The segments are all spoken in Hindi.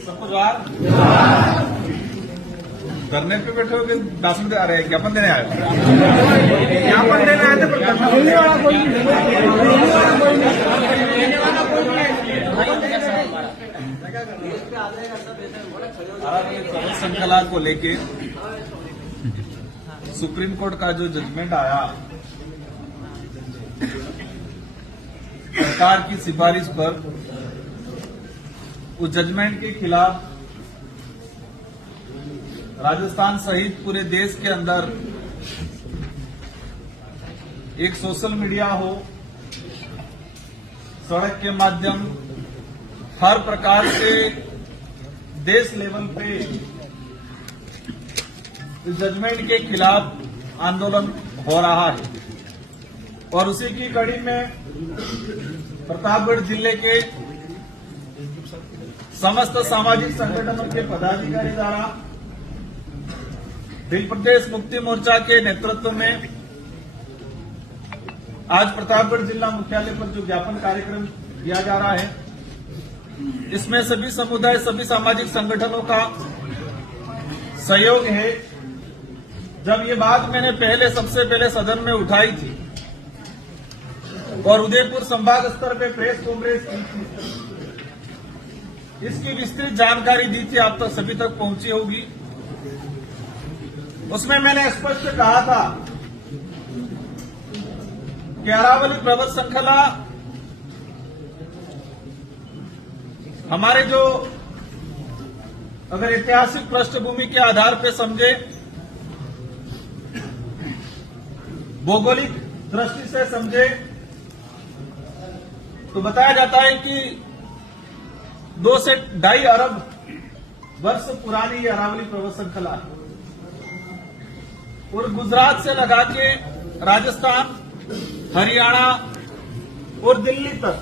सबको जोहार। धरने पे बैठे हो कि भाषण दे आ रहे हैं, ज्ञापन देने आए हो? ज्ञापन देने आए थे पर प्रबल श्रृंखला को लेके सुप्रीम कोर्ट का जो जजमेंट आया, सरकार की सिफारिश पर, उस जजमेंट के खिलाफ राजस्थान सहित पूरे देश के अंदर एक सोशल मीडिया हो, सड़क के माध्यम, हर प्रकार से देश लेवल पे इस जजमेंट के खिलाफ आंदोलन हो रहा है। और उसी की कड़ी में प्रतापगढ़ जिले के समस्त सामाजिक संगठनों के पदाधिकारी द्वारा दिल प्रदेश मुक्ति मोर्चा के नेतृत्व में आज प्रतापगढ़ जिला मुख्यालय पर जो ज्ञापन कार्यक्रम किया जा रहा है, इसमें सभी समुदाय, सभी सामाजिक संगठनों का सहयोग है। जब ये बात मैंने सबसे पहले सदन में उठाई थी और उदयपुर संभाग स्तर पे प्रेस कॉन्फ्रेंस की थी, इसकी विस्तृत जानकारी दी थी, आप तक सभी तक पहुंची होगी। उसमें मैंने स्पष्ट कहा था कि अरावली प्रबल श्रृंखला हमारे जो अगर ऐतिहासिक पृष्ठभूमि के आधार पर समझे, भौगोलिक दृष्टि से समझे, तो बताया जाता है कि 2 से 2.5 अरब वर्ष पुरानी ये अरावली प्रबल श्रृंखला है और गुजरात से लगा के राजस्थान, हरियाणा और दिल्ली तक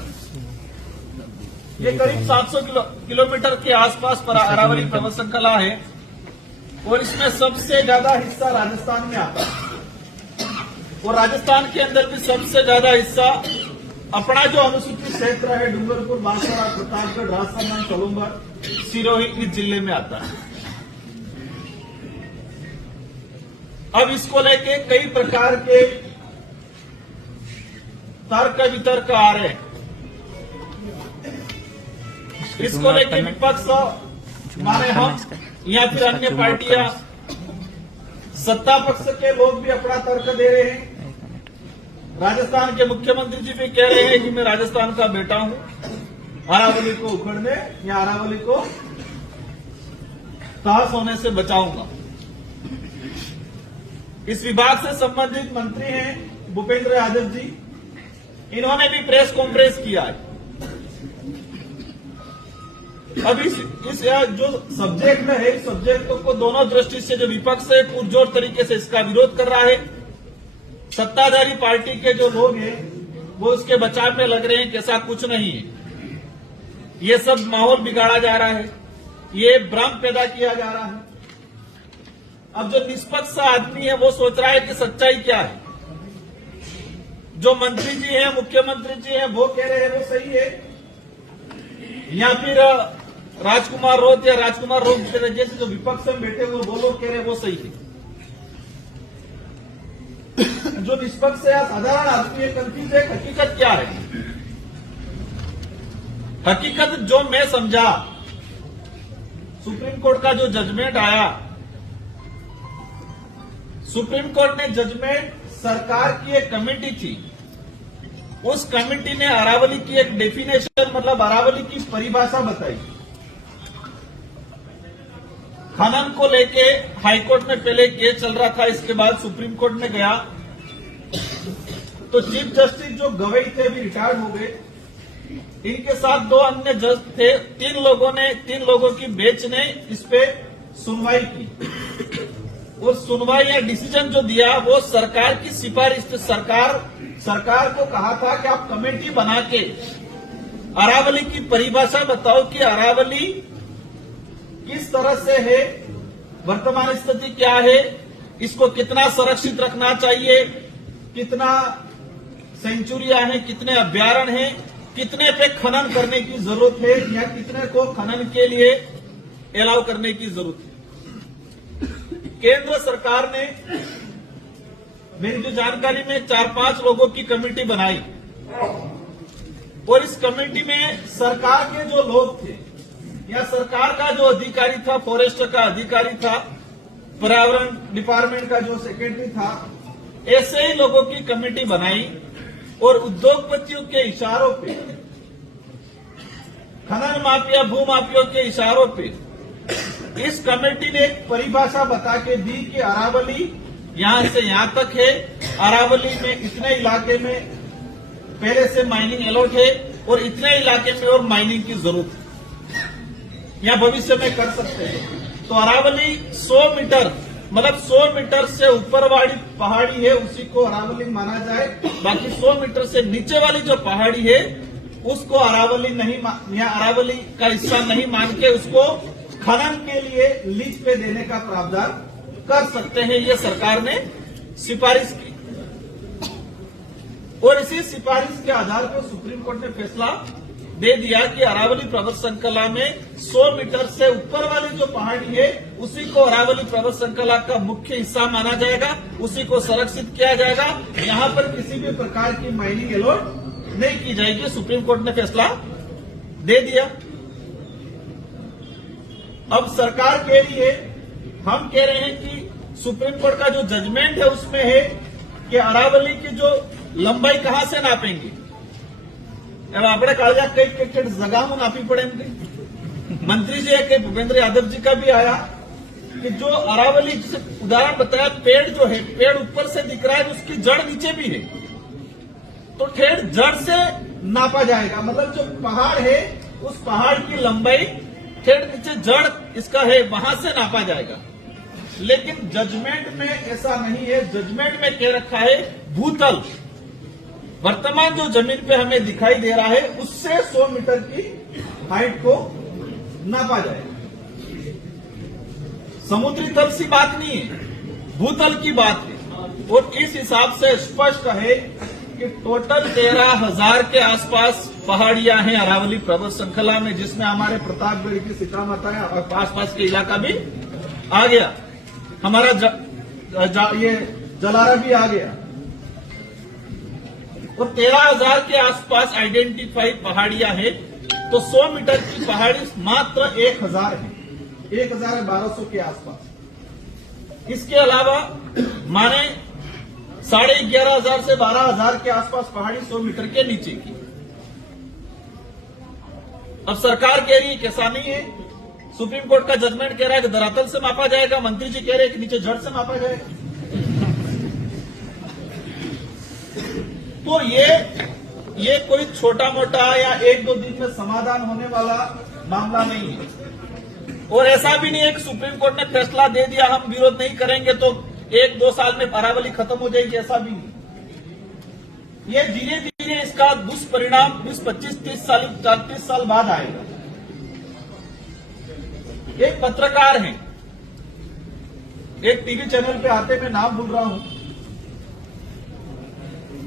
ये करीब 700 किलोमीटर के आसपास पर अरावली प्रबल श्रृंखला है। और इसमें सबसे ज्यादा हिस्सा राजस्थान में आता है और राजस्थान के अंदर भी सबसे ज्यादा हिस्सा अपना जो अनुसूचित क्षेत्र है, डूंगरपुर, बांसवाड़ा, प्रतापगढ़, राजसमंद, सोलंबर, सिरोही, इस जिले में आता है। अब इसको लेके कई प्रकार के तर्क वितर्क आ रहे हैं। इसको लेके विपक्ष माने हम या फिर अन्य पार्टियां, सत्ता पक्ष के लोग भी अपना तर्क दे रहे हैं। राजस्थान के मुख्यमंत्री जी भी कह रहे हैं कि मैं राजस्थान का बेटा हूं, अरावली को उखड़ने या अरावली को तहस होने से बचाऊंगा। इस विभाग से संबंधित मंत्री हैं भूपेंद्र यादव जी, इन्होंने भी प्रेस कॉन्फ्रेंस किया है। अब इस जो सब्जेक्ट है, इस सब्जेक्ट को दोनों दृष्टि से जो विपक्ष है पुरजोर तरीके से इसका विरोध कर रहा है। सत्ताधारी पार्टी के जो लोग हैं वो उसके बचाव में लग रहे हैं कि ऐसा कुछ नहीं है, ये सब माहौल बिगाड़ा जा रहा है, ये भ्रम पैदा किया जा रहा है। अब जो निष्पक्ष आदमी है वो सोच रहा है कि सच्चाई क्या है। जो मंत्री जी हैं, मुख्यमंत्री जी हैं, वो कह रहे हैं वो सही है, या फिर राजकुमार रोत या राजकुमार रोत जैसे जो विपक्ष में बैठे हुए वो लोग कह रहे हैं वो सही है। जो निष्पक्ष या साधारण आदमी है, कंफ्यूज है, हकीकत क्या है? हकीकत जो मैं समझा, सुप्रीम कोर्ट का जो जजमेंट आया, सुप्रीम कोर्ट ने जजमेंट, सरकार की एक कमेटी थी, उस कमेटी ने अरावली की एक डेफिनेशन मतलब अरावली की परिभाषा बताई। खनन को लेके हाईकोर्ट में पहले केस चल रहा था, इसके बाद सुप्रीम कोर्ट में गया तो चीफ जस्टिस जो गवई थे अभी रिटायर्ड हो गए, इनके साथ 2 अन्य जज थे, 3 लोगों की बेंच ने इस पे सुनवाई की और सुनवाई या डिसीजन जो दिया वो सरकार की सिफारिश पे सरकार को कहा था कि आप कमेटी बना के अरावली की परिभाषा बताओ कि अरावली किस तरह से है, वर्तमान स्थिति क्या है, इसको कितना संरक्षित रखना चाहिए, कितना सेंचुरियां हैं, कितने अभ्यारण्य हैं, कितने पे खनन करने की जरूरत है या कितने को खनन के लिए अलाउ करने की जरूरत है। केंद्र सरकार ने मेरी जो जानकारी में 4-5 लोगों की कमेटी बनाई और इस कमेटी में सरकार के जो लोग थे या सरकार का जो अधिकारी था, फॉरेस्ट का अधिकारी था, पर्यावरण डिपार्टमेंट का जो सेक्रेटरी था, ऐसे ही लोगों की कमेटी बनाई और उद्योगपतियों के इशारों पे, खनन माफिया, भूमाफियों के इशारों पे इस कमेटी ने एक परिभाषा बता के दी कि अरावली यहां से यहां तक है, अरावली में इतने इलाके में पहले से माइनिंग अलॉट है और इतने इलाके में और माइनिंग की जरूरत है या भविष्य में कर सकते हैं। तो अरावली 100 मीटर मतलब 100 मीटर से ऊपर वाली पहाड़ी है उसी को अरावली माना जाए, बाकी 100 मीटर से नीचे वाली जो पहाड़ी है उसको अरावली नहीं या अरावली का हिस्सा नहीं मान के उसको खनन के लिए लीज पे देने का प्रावधान कर सकते हैं। ये सरकार ने सिफारिश की और इसी सिफारिश के आधार पर सुप्रीम कोर्ट ने फैसला दे दिया कि अरावली पर्वत श्रृंखला में 100 मीटर से ऊपर वाली जो पहाड़ी है उसी को अरावली पर्वत श्रृंखला का मुख्य हिस्सा माना जाएगा, उसी को संरक्षित किया जाएगा। यहां पर किसी भी प्रकार की माइनिंग अलॉट नहीं की जाएगी। सुप्रीम कोर्ट ने फैसला दे दिया। अब सरकार कह रही है, हम कह रहे हैं कि सुप्रीम कोर्ट का जो जजमेंट है उसमें है कि अरावली की जो लंबाई कहां से नापेंगे, अब આપણે કાળજા કઈ જગામાં નાપી પડે એમ કઈ मंत्री जी है भूपेंद्र यादव जी का भी आया कि जो अरावली जैसे उदाहरण बताया, पेड़ जो है पेड़ ऊपर से दिख रहा है, उसकी जड़ नीचे भी है, तो ठेठ जड़ से नापा जाएगा। मतलब जो पहाड़ है उस पहाड़ की लंबाई ठेठ नीचे जड़ इसका है वहां से नापा जाएगा। लेकिन जजमेंट में ऐसा नहीं है। जजमेंट में कह रखा है भूतल, वर्तमान जो जमीन पे हमें दिखाई दे रहा है उससे 100 मीटर की हाइट को नापा जाएगा। समुद्री तल से बात नहीं है, भूतल की बात है। और इस हिसाब से स्पष्ट है कि टोटल 13,000 के आसपास पहाड़ियां हैं अरावली पर्वत श्रृंखला में, जिसमें हमारे प्रतापगढ़ की सीतामाता है और आसपास के इलाका भी आ गया, हमारा ये जलारा भी आ गया। और 13,000 के आसपास आइडेंटिफाई पहाड़ियां हैं। तो 100 मीटर की पहाड़ी मात्र 1,000 है, 1,1200 के आसपास। इसके अलावा माने 11,500 से 12,000 के आसपास पहाड़ी 100 मीटर के नीचे की। अब सरकार कह रही है कि ऐसा नहीं है। सुप्रीम कोर्ट का जजमेंट कह रहा है कि धरातल से मापा जाएगा, मंत्री जी कह रहे हैं कि नीचे जड़ से मापा जाएगा। तो ये कोई छोटा मोटा या 1-2 दिन में समाधान होने वाला मामला नहीं है। और ऐसा भी नहीं है कि सुप्रीम कोर्ट ने फैसला दे दिया हम विरोध नहीं करेंगे तो 1-2 साल में अरावली खत्म हो जाएगी, ऐसा भी नहीं। ये धीरे धीरे इसका दुष्परिणाम 20, 25, 30 साल बाद आएगा। एक पत्रकार हैं, एक टीवी चैनल पे आते, मैं नाम भूल रहा हूं,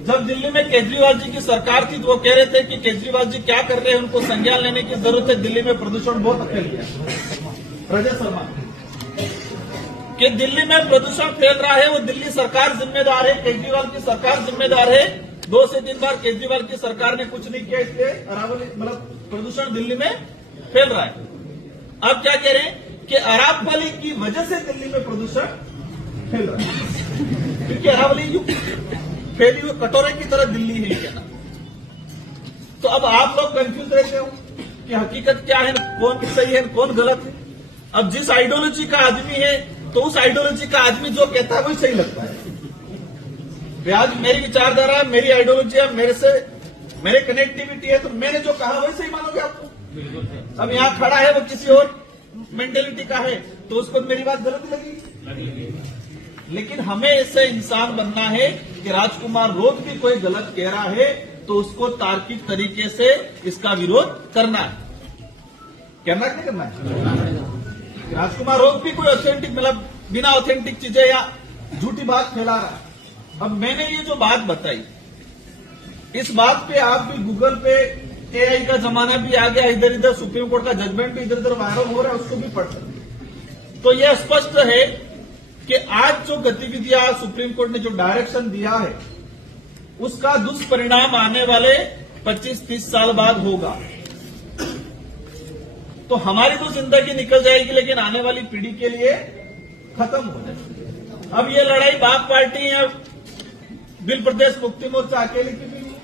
जब दिल्ली में केजरीवाल जी की सरकार थी तो वो कह रहे थे कि केजरीवाल जी क्या कर रहे हैं, उनको संज्ञान लेने की जरूरत है, दिल्ली में प्रदूषण बहुत फैल गया। रजत शर्मा कि दिल्ली में प्रदूषण फैल रहा है, वो दिल्ली सरकार जिम्मेदार है, केजरीवाल की सरकार जिम्मेदार है। 2 से 3 बार केजरीवाल की सरकार ने कुछ नहीं किया, इसलिए अरावली मतलब प्रदूषण दिल्ली में फैल रहा है। अब क्या कह रहे हैं कि अरावली की वजह से दिल्ली में प्रदूषण फैल रहा है, क्योंकि अरावली फैली हुई कटोरे की तरह दिल्ली है क्या। तो अब आप लोग कंफ्यूज रहते हो कि हकीकत क्या है, कौन सही है कौन गलत है। अब जिस आइडियोलॉजी का आदमी है तो उस आइडियोलॉजी का आदमी जो कहता है वही सही लगता है। आज मेरी विचारधारा, मेरी आइडियोलॉजी है, मेरे कनेक्टिविटी है, तो मैंने जो कहा वही सही मानोगे आपको। अब यहां खड़ा है वो किसी और मेंटेलिटी का है तो उसको मेरी बात गलत लगेगी। लेकिन हमें ऐसे इंसान बनना है कि राजकुमार रोध भी कोई गलत कह रहा है तो उसको तार्किक तरीके से इसका विरोध करना है। करना क्या करना है? राजकुमार रोध भी कोई ऑथेंटिक मतलब बिना ऑथेंटिक चीजें या झूठी बात फैला रहा है। अब मैंने ये जो बात बताई, इस बात पे आप भी गूगल पे एआई का जमाना भी आ गया, इधर इधर सुप्रीम कोर्ट का जजमेंट भी इधर इधर वायरल हो रहा है, उसको भी पढ़ सकते। तो यह स्पष्ट है कि आज जो गतिविधियां सुप्रीम कोर्ट ने जो डायरेक्शन दिया है उसका दुष्परिणाम आने वाले 25-30 साल बाद होगा। तो हमारी तो जिंदगी निकल जाएगी, लेकिन आने वाली पीढ़ी के लिए खत्म हो जाएगी। अब ये लड़ाई बाप पार्टी है, बिल प्रदेश मुक्ति मोर्चा अकेले की भी नहीं।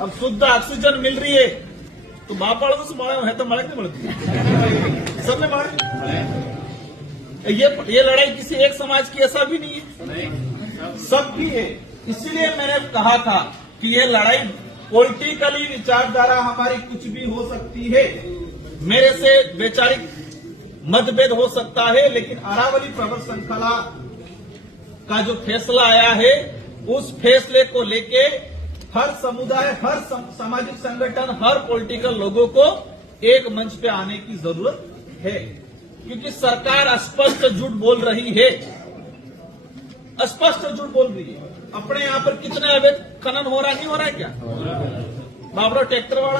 अब शुद्ध ऑक्सीजन मिल रही है तो बाप वालों से मरे है तो मरे नहीं मरती, सब में मरे। ये लड़ाई किसी एक समाज की ऐसा भी नहीं है, सबकी है। इसीलिए मैंने कहा था कि ये लड़ाई पॉलिटिकली विचारधारा हमारी कुछ भी हो सकती है, मेरे से वैचारिक मतभेद हो सकता है, लेकिन अरावली प्रवर श्रृंखला का जो फैसला आया है उस फैसले को लेके हर समुदाय, हर सामाजिक संगठन, हर पॉलिटिकल लोगों को एक मंच पे आने की जरूरत है, क्योंकि सरकार स्पष्ट झूठ बोल रही है, स्पष्ट झूठ बोल रही है। अपने यहाँ पर कितने अवैध खनन हो रहा, नहीं हो रहा है क्या? बाबरो ट्रैक्टर वाला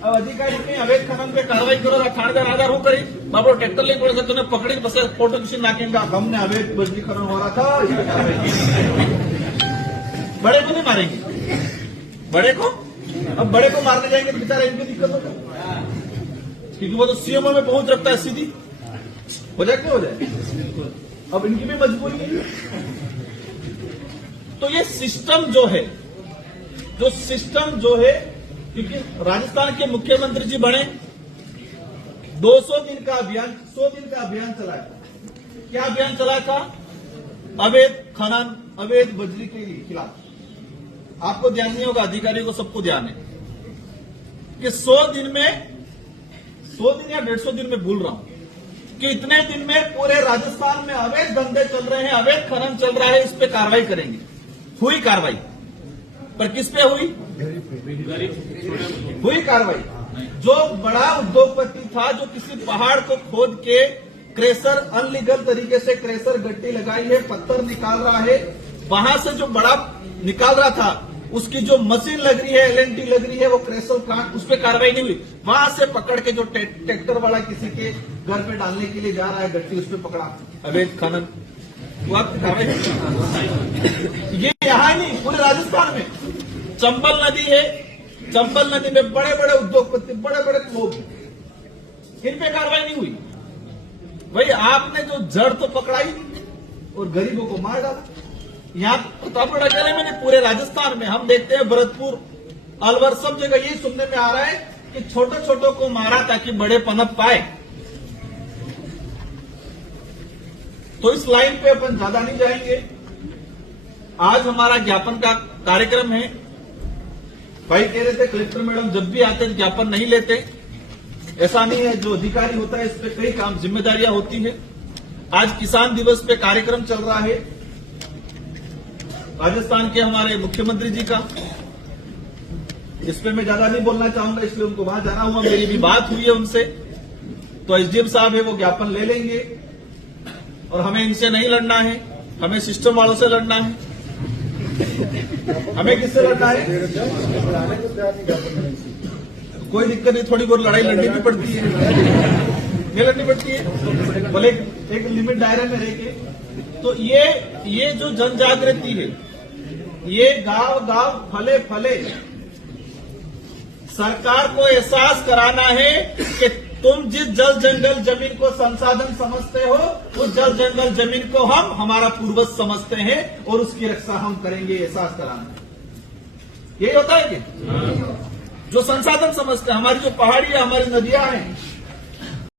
अब अधिकारी ने अवैध खनन पे कार्रवाई करो, थानेदार आधार हो करी, बाबरो ट्रैक्टर लेके बोला तूने पकड़ी, बस फोटो किसी नाकेंगे, हमने अवैध बिजली खनन हो रहा था, इस पे कार्रवाई। बड़े को नहीं मारेंगे, बड़े को, अब बड़े को मारने जाएंगे तो बेचारा इनकी दिक्कत होगा, क्योंकि वो तो सीएमओ में पहुंच रखता है, सीधी हो जाए क्या हो जाए, अब इनकी भी मजबूरी है। तो ये सिस्टम जो है, क्योंकि राजस्थान के मुख्यमंत्री जी बने, 200 दिन का अभियान, 100 दिन का अभियान चलाया। क्या अभियान चलाया था? अवैध खनन, अवैध बजरी के खिलाफ। आपको ध्यान नहीं होगा, अधिकारियों को सबको ध्यान है कि 100 दिन या 150 दिन में भूल रहा हूं कि इतने दिन में पूरे राजस्थान में अवैध धंधे चल रहे हैं, अवैध खनन चल रहा है, इस पे कार्रवाई करेंगे। हुई कार्रवाई, पर किस पे हुई? हुई कार्रवाई। जो बड़ा उद्योगपति था, जो किसी पहाड़ को खोद के क्रेशर, अनलीगल तरीके से क्रेशर गट्टी लगाई है, पत्थर निकाल रहा है, वहां से जो बड़ा निकाल रहा था, उसकी जो मशीन लग रही है, एलएनटी लग रही है, वो क्रेशर प्लांट, उस पर कार्रवाई नहीं हुई। वहां से पकड़ के जो ट्रैक्टर वाला किसी के घर पे डालने के लिए जा रहा है गट्टी, उस पर पकड़ा, अवैध खनन, वो आपकी कार्रवाई। ये यहाँ नहीं, पूरे राजस्थान में चंबल नदी है, चंबल नदी में बड़े बड़े उद्योगपति, बड़े बड़े लोग, इन पे कार्रवाई नहीं हुई। भाई आपने जो जड़ तो पकड़ाई और गरीबों को मार डाला। यहाँ प्रतापगढ़ अकेले में नहीं, पूरे राजस्थान में हम देखते हैं, भरतपुर, अलवर, सब जगह यही सुनने में आ रहा है कि छोटे छोटों को मारा ताकि बड़े पनप पाए। तो इस लाइन पे अपन ज्यादा नहीं जाएंगे। आज हमारा ज्ञापन का कार्यक्रम है। भाई कह रहे थे कलेक्टर मैडम जब भी आते ज्ञापन नहीं लेते, ऐसा नहीं है। जो अधिकारी होता है इस पे कई काम जिम्मेदारियां होती है। आज किसान दिवस पे कार्यक्रम चल रहा है राजस्थान के हमारे मुख्यमंत्री जी का, इस पे मैं ज्यादा नहीं बोलना चाहूंगा, इसलिए उनको वहां जाना हुआ, मेरी भी बात हुई है उनसे। तो एसडीएम साहब है वो ज्ञापन ले लेंगे, और हमें इनसे नहीं लड़ना है, हमें सिस्टम वालों से लड़ना है। हमें किससे लड़ना है? कोई दिक्कत नहीं, थोड़ी बहुत लड़ाई लड़नी भी पड़ती है, नहीं लड़नी पड़ती है, बोले एक लिमिट दायरे में रह के। तो ये जो जन जागृति है, ये गांव गांव फले फले सरकार को एहसास कराना है कि तुम जिस जल जंगल जमीन को संसाधन समझते हो, उस जल जंगल जमीन को हम हमारा पूर्वज समझते हैं और उसकी रक्षा हम करेंगे, एहसास कराना। यही होता है कि जो संसाधन समझते हैं, हमारी जो पहाड़ी है, हमारी नदियां हैं,